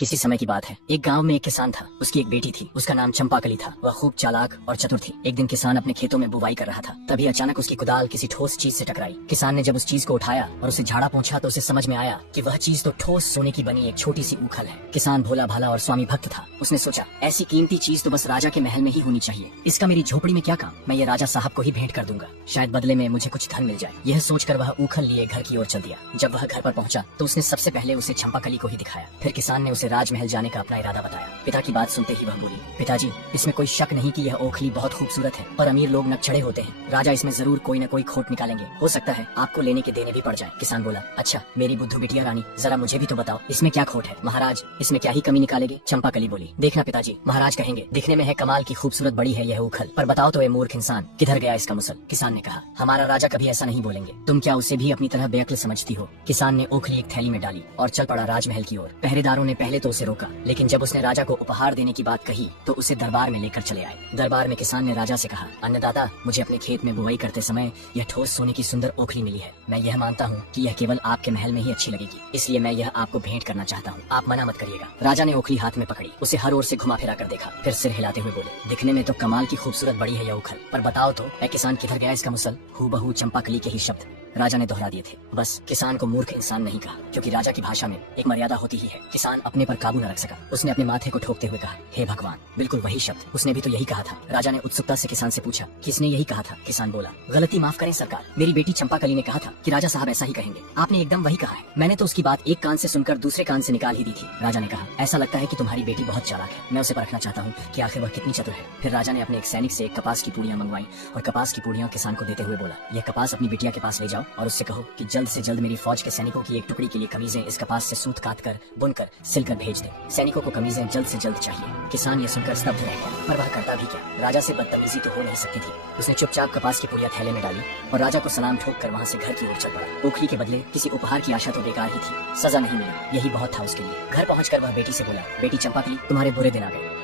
किसी समय की बात है। एक गांव में एक किसान था। उसकी एक बेटी थी। उसका नाम चंपाकली था। वह खूब चालाक और चतुर थी। एक दिन किसान अपने खेतों में बुवाई कर रहा था। तभी अचानक उसकी कुदाल किसी ठोस चीज से टकराई। किसान ने जब उस चीज को उठाया और उसे झाड़ा पोंछा तो उसे समझ में आया कि वह चीज तो ठोस सोने की बनी एक छोटी सी उखल है। किसान भोला भाला और स्वामी भक्त था। उसने सोचा, ऐसी कीमती चीज तो बस राजा के महल में ही होनी चाहिए। इसका मेरी झोपड़ी में क्या काम। मैं ये राजा साहब को ही भेंट कर दूंगा, शायद बदले में मुझे कुछ धन मिल जाए। यह सोचकर वह उखल लिए घर की ओर चल दिया। जब वह घर पर पहुंचा तो उसने सबसे पहले उसे चंपाकली को ही दिखाया। फिर किसान ने उसे राजमहल जाने का अपना इरादा बताया। पिता की बात सुनते ही वह बोली, पिताजी, इसमें कोई शक नहीं कि यह ओखली बहुत खूबसूरत है, पर अमीर लोग नकचढ़े होते हैं। राजा इसमें जरूर कोई न कोई खोट निकालेंगे। हो सकता है आपको लेने के देने भी पड़ जाए। किसान बोला, अच्छा मेरी बुद्धू बिटिया रानी, जरा मुझे भी तो बताओ, इसमें क्या खोट है। महाराज, इसमें क्या ही कमी निकालेंगे। चंपाकली बोली, देखना पिताजी, महाराज कहेंगे दिखने में है कमाल की खूबसूरत बड़ी है यह उखल, पर बताओ तो ये मूर्ख इंसान, किधर गया इसका मुसल। किसान ने कहा, हमारा राजा कभी ऐसा नहीं बोलेंगे। तुम क्या उसे भी अपनी तरह बेअक्ल समझती हो। किसान ने ओखली एक थैली में डाली और चल पड़ा राजमहल की ओर। पहरेदारों ने पहले तो उसे रोका, लेकिन जब उसने राजा को उपहार देने की बात कही तो उसे दरबार में लेकर चले आए। दरबार में किसान ने राजा से कहा, अन्नदाता, मुझे अपने खेत में बुवाई करते समय यह ठोस सोने की सुंदर ओखली मिली है। मैं यह मानता हूँ कि यह केवल आपके महल में ही अच्छी लगेगी, इसलिए मैं यह आपको भेंट करना चाहता हूँ। आप मना मत करिएगा। राजा ने ओखली हाथ में पकड़ी, उसे हर ओर से घुमा फिरा कर देखा, फिर सिर हिलाते हुए बोले, दिखने में तो कमाल की खूबसूरत बड़ी है यह उखल, पर बताओ तो ऐ किसान, किधर गया इसका मुसल। हूबहू चंपाकली के ही शब्द राजा ने दोहरा दिए थे। बस किसान को मूर्ख इंसान नहीं कहा, क्योंकि राजा की भाषा में एक मर्यादा होती ही है। किसान अपने पर काबू न रख सका। उसने अपने माथे को ठोकते हुए कहा, हे भगवान, बिल्कुल वही शब्द, उसने भी तो यही कहा था। राजा ने उत्सुकता से किसान से पूछा, किसने यही कहा था। किसान बोला, गलती माफ करें सरकार, मेरी बेटी चंपाकली ने कहा था कि राजा साहब ऐसा ही कहेंगे। आपने एकदम वही कहा है। मैंने तो उसकी बात एक कान से सुनकर दूसरे कान से निकाल ही दी थी। राजा ने कहा, ऐसा लगता है कि तुम्हारी बेटी बहुत चालाक है। मैं उसे परखना चाहता हूँ कि आखिर वह कितनी चतुर है। फिर राजा ने अपने एक सैनिक से एक कपास की पूड़ियां मंगवाई और कपास की पूड़ियां किसान को देते हुए बोला, यह कपास अपनी बिटिया के पास ले जाओ और उससे कहो कि जल्द से जल्द मेरी फौज के सैनिकों की एक टुकड़ी के लिए कमीजें इस कपास से सूत काट कर, बुनकर, सिलकर भेज दे। सैनिकों को कमीजें जल्द से जल्द चाहिए। किसान ये सुनकर स्तब्ध रह गया, पर वह करता भी क्या। राजा से बदतमीजी तो हो नहीं सकती थी। उसने चुपचाप कपास की पुड़िया थैले में डाली और राजा को सलाम ठोक कर वहाँ से घर की ओर चल पड़ा। ओखली के बदले किसी उपहार की आशा तो बेकार ही थी। सजा नहीं मिली, यही बहुत था उसके लिए। घर पहुंचकर वह बेटी से बोला, बेटी चंपाकली, तुम्हारे बुरे दिन आ गए।